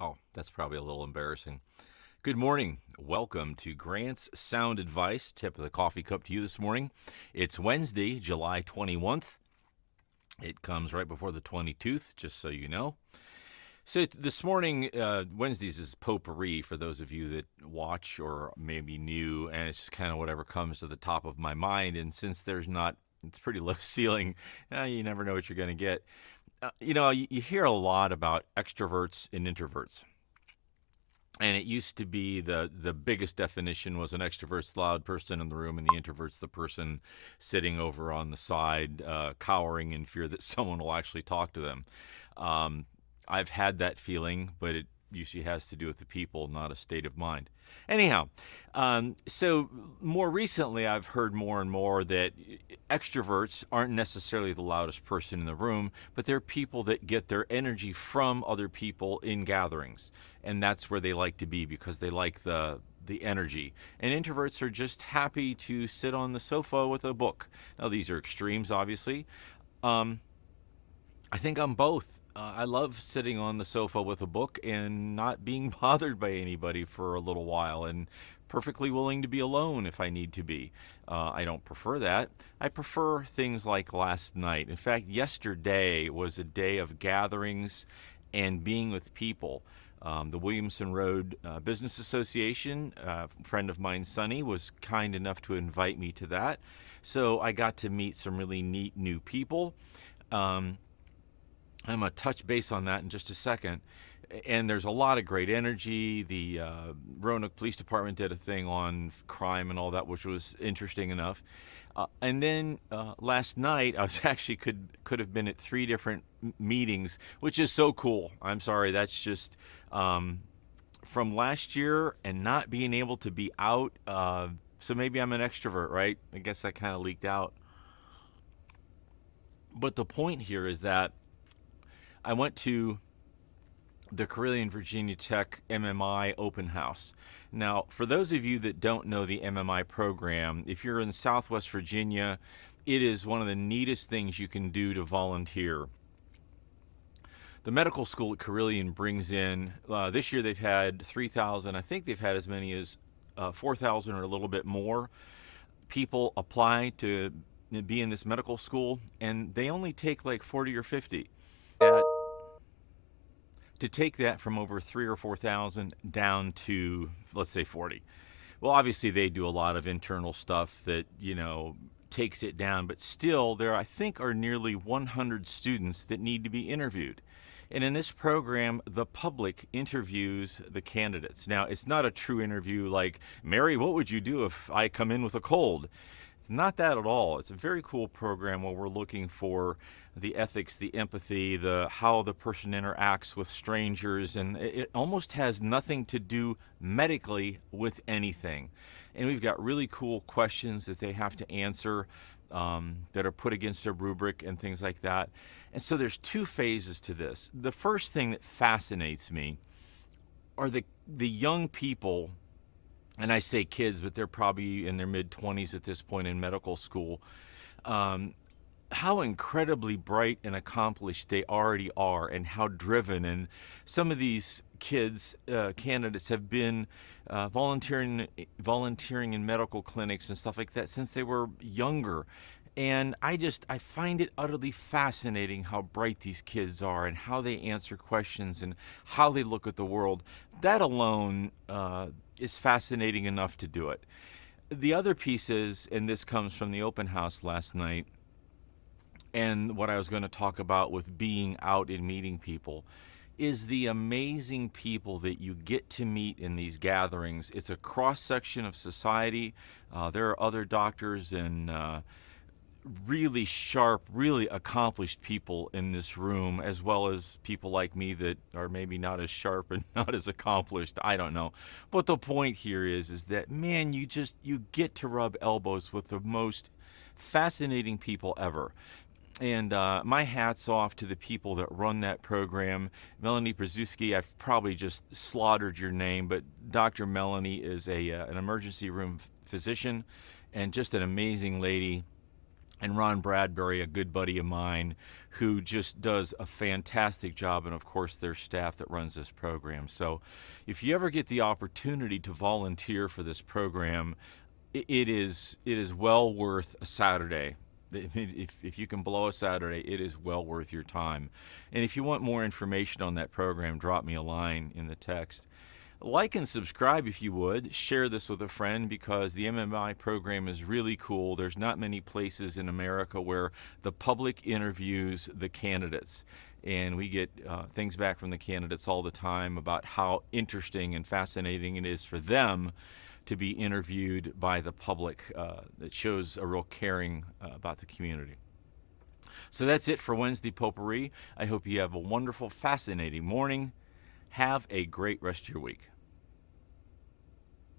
Oh, that's probably a little embarrassing. Good morning. Welcome to Grant's Sound Advice. Tip of the coffee cup to you this morning. It's Wednesday, July 21st. It comes right before the 22nd, just so you know. So this morning, Wednesdays is Potpourri for those of you that watch or maybe new, and it's just kind of whatever comes to the top of my mind. And since it's pretty low ceiling, you never know what you're going to get. You hear a lot about extroverts and introverts. And it used to be the biggest definition was an extrovert's the loud person in the room, and the introvert's the person sitting over on the side, cowering in fear that someone will actually talk to them. Um, I've had that feeling, but it usually has to do with the people, not a state of mind. Anyhow, so more recently, I've heard more and more that extroverts aren't necessarily the loudest person in the room, but they're people that get their energy from other people in gatherings, and that's where they like to be because they like the energy. And introverts are just happy to sit on the sofa with a book. Now, these are extremes, obviously. Um, I think I'm both. I love sitting on the sofa with a book and not being bothered by anybody for a little while, and perfectly willing to be alone if I need to be. I don't prefer that. I prefer things like last night. In fact, yesterday was a day of gatherings and being with people. The Williamson Road Business Association, a friend of mine, Sonny, was kind enough to invite me to that. So I got to meet some really neat new people. Um, I'm going to touch base on that in just a second. And there's a lot of great energy. The Roanoke Police Department did a thing on crime and all that, which was interesting enough. And then last night, I was actually could have been at three different meetings, which is so cool. I'm sorry, that's just from last year and not being able to be out. So maybe I'm an extrovert, right? I guess that kind of leaked out. But the point here is that I went to the Carilion Virginia Tech MMI open house. Now, for those of you that don't know the MMI program, if you're in Southwest Virginia, it is one of the neatest things you can do to volunteer. The medical school at Carilion brings in, this year they've had 3,000, I think they've had as many as 4,000 or a little bit more people apply to be in this medical school, and they only take like 40 or 50. At to take that from over 3 or 4,000 down to, let's say, 40. Well, obviously they do a lot of internal stuff that takes it down, but still there I think are nearly 100 students that need to be interviewed. And in this program, the public interviews the candidates. Now, it's not a true interview like, Mary, what would you do if I come in with a cold? It's not that at all. It's a very cool program where we're looking for the ethics, the empathy, the how the person interacts with strangers, and it almost has nothing to do medically with anything. And we've got really cool questions that they have to answer that are put against a rubric and things like that. And so there's two phases to this. The first thing that fascinates me are the young people, and I say kids, but they're probably in their mid-20s at this point in medical school, how incredibly bright and accomplished they already are, and how driven. And some of these kids, candidates, have been volunteering in medical clinics and stuff like that since they were younger. And I find it utterly fascinating how bright these kids are and how they answer questions and how they look at the world. That alone is fascinating enough to do it. The other piece is, and this comes from the open house last night, and what I was going to talk about with being out and meeting people, is the amazing people that you get to meet in these gatherings. It's a cross section of society. There are other doctors and really sharp, really accomplished people in this room, as well as people like me that are maybe not as sharp and not as accomplished. I don't know. But the point here is that, man, you get to rub elbows with the most fascinating people ever. And my hat's off to the people that run that program. Melanie Prusakowski, I've probably just slaughtered your name, but Dr. Melanie is an emergency room physician and just an amazing lady. and Ron Bradbury, a good buddy of mine, who just does a fantastic job, and of course their staff that runs this program. So if you ever get the opportunity to volunteer for this program, it is well worth a Saturday. If you can blow a Saturday, it is well worth your time. And if you want more information on that program, drop me a line in the text. Like and subscribe if you would. Share this with a friend because the MMI program is really cool. There's not many places in America where the public interviews the candidates. And we get things back from the candidates all the time about how interesting and fascinating it is for them to be interviewed by the public. That shows a real caring about the community. So that's it for Wednesday Potpourri. I hope you have a wonderful, fascinating morning. Have a great rest of your week.